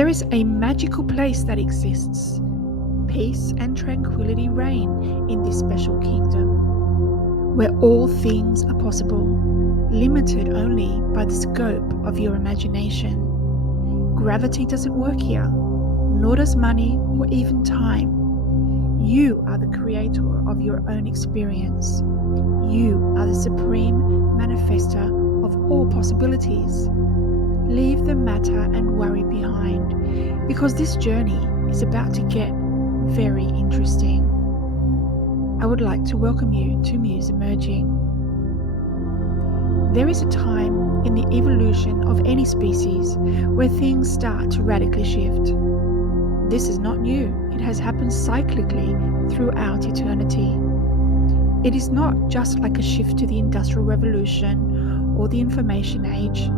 There is a magical place that exists. Peace and tranquility reign in this special kingdom, where all things are possible, limited only by the scope of your imagination. Gravity doesn't work here, nor does money or even time. You are the creator of your own experience. You are the supreme manifester of all possibilities. Leave the matter and worry behind, because this journey is about to get very interesting. I would like to welcome you to Muse Emerging. There is a time in the evolution of any species where things start to radically shift. This is not new. It has happened cyclically throughout eternity. It is not just like a shift to the Industrial Revolution or the Information Age.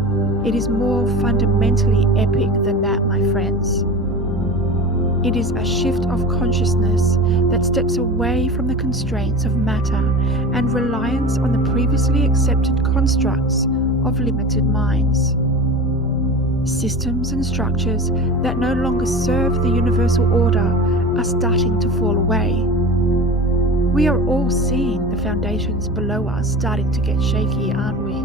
It is more fundamentally epic than that, my friends. It is a shift of consciousness that steps away from the constraints of matter and reliance on the previously accepted constructs of limited minds. Systems and structures that no longer serve the universal order are starting to fall away. We are all seeing the foundations below us starting to get shaky, aren't we?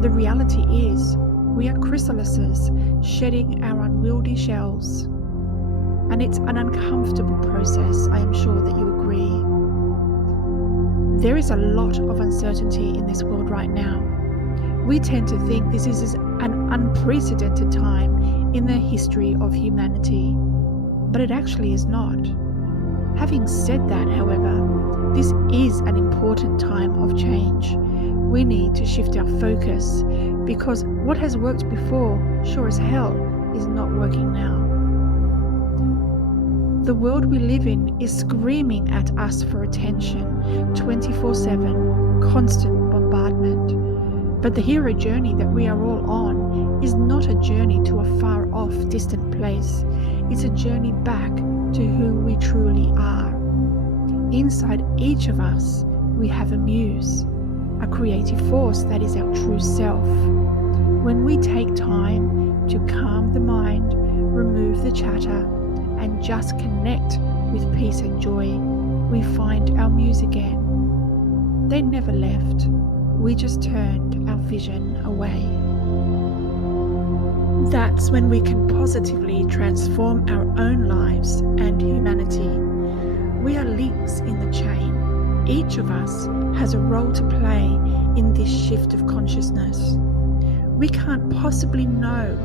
The reality is, we are chrysalises shedding our unwieldy shells. And it's an uncomfortable process, I am sure that you agree. There is a lot of uncertainty in this world right now. We tend to think this is an unprecedented time in the history of humanity, but it actually is not. Having said that, however, this is an important time of change. We need to shift our focus, because what has worked before, sure as hell, is not working now. The world we live in is screaming at us for attention, 24/7, constant bombardment. But the hero journey that we are all on is not a journey to a far-off, distant place. It's a journey back to who we truly are. Inside each of us, we have a muse, a creative force that is our true self. When we take time to calm the mind, remove the chatter, and just connect with peace and joy, we find our muse again. They never left. We just turned our vision away. That's when we can positively transform our own lives and humanity. We are links in the chain. Each of us has a role to play in this shift of consciousness. We can't possibly know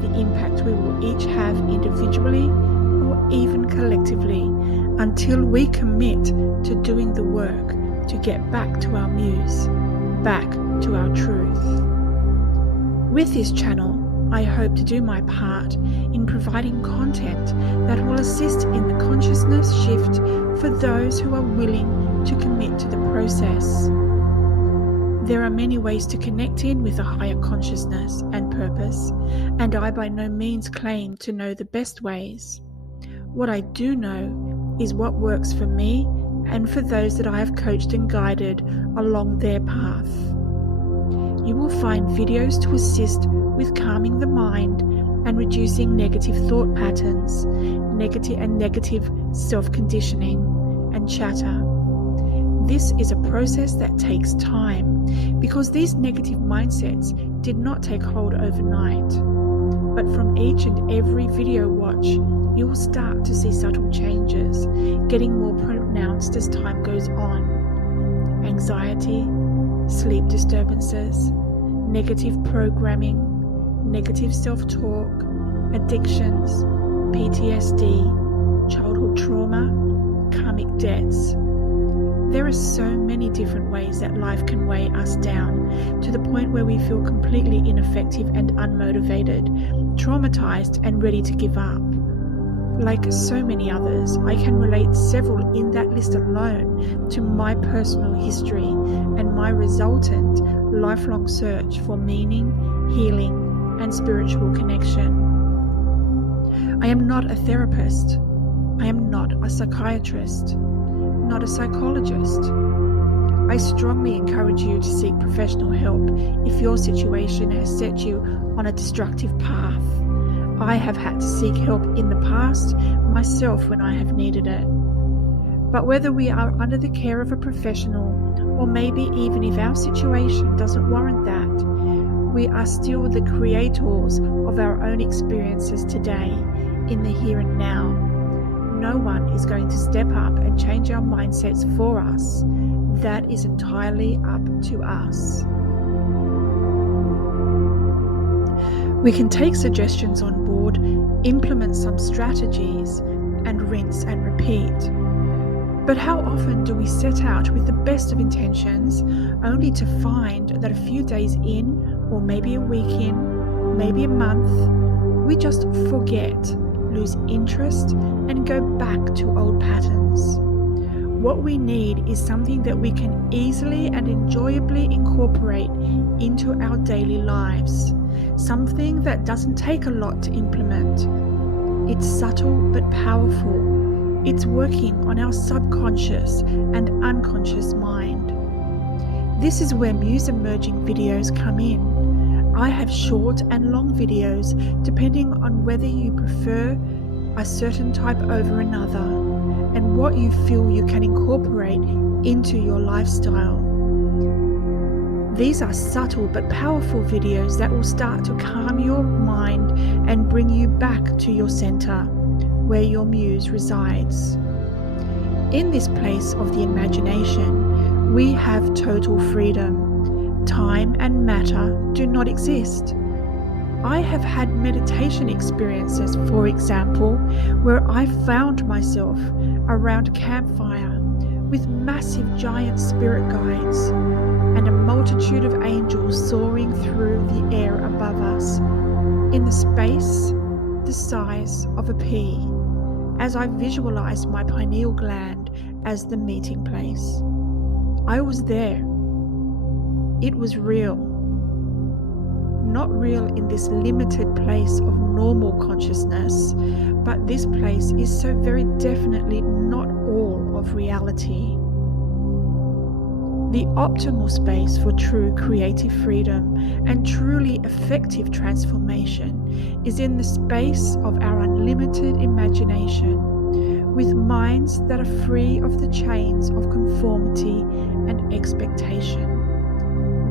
the impact we will each have individually or even collectively until we commit to doing the work to get back to our muse, back to our truth. With this channel, I hope to do my part in providing content that will assist in the consciousness shift for those who are willing to commit to the process. There are many ways to connect in with a higher consciousness and purpose, and I by no means claim to know the best ways. What I do know is what works for me and for those that I have coached and guided along their path. You will find videos to assist with calming the mind and reducing negative thought patterns, negative self-conditioning and chatter. This is a process that takes time, because these negative mindsets did not take hold overnight. But from each and every video watch, you will start to see subtle changes, getting more pronounced as time goes on. Anxiety, sleep disturbances, negative programming, negative self-talk, addictions, PTSD, childhood trauma, karmic debts. There are so many different ways that life can weigh us down to the point where we feel completely ineffective and unmotivated, traumatized and ready to give up. Like so many others, I can relate several in that list alone to my personal history and my resultant lifelong search for meaning, healing, and spiritual connection. I am not a therapist. I am not a psychiatrist, not a psychologist. I strongly encourage you to seek professional help if your situation has set you on a destructive path. I have had to seek help in the past myself when I have needed it. But whether we are under the care of a professional, or maybe even if our situation doesn't warrant that, we are still the creators of our own experiences today, in the here and now. No one is going to step up and change our mindsets for us. That is entirely up to us. We can take suggestions on board, implement some strategies, and rinse and repeat. But how often do we set out with the best of intentions, only to find that a few days in, or maybe a week in, maybe a month, we just forget, lose interest, and go back to old patterns? What we need is something that we can easily and enjoyably incorporate into our daily lives. Something that doesn't take a lot to implement. It's subtle but powerful. It's working on our subconscious and unconscious mind. This is where Muse Emerging videos come in. I have short and long videos depending on whether you prefer a certain type over another and what you feel you can incorporate into your lifestyle. These are subtle but powerful videos that will start to calm your mind and bring you back to your center, where your muse resides. In this place of the imagination, we have total freedom. Time and matter do not exist. I have had meditation experiences, for example, where I found myself around a campfire with massive giant spirit guides and a multitude of angels soaring through the air above us in the space the size of a pea, as I visualized my pineal gland as the meeting place. I was there. It was real. Not real in this limited place of normal consciousness, but this place is so very definitely not all of reality. The optimal space for true creative freedom and truly effective transformation is in the space of our unlimited imagination, with minds that are free of the chains of conformity and expectation.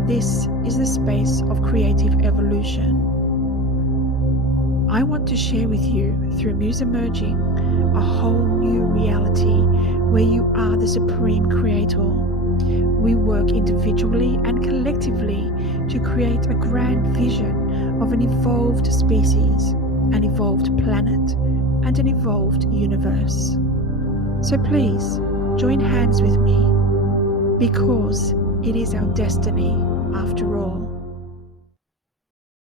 This is the space of creative evolution. I want to share with you, through Muse Emerging, a whole new reality where you are the supreme creator. We work individually and collectively to create a grand vision of an evolved species, an evolved planet, and an evolved universe. So please, join hands with me, because it is our destiny after all.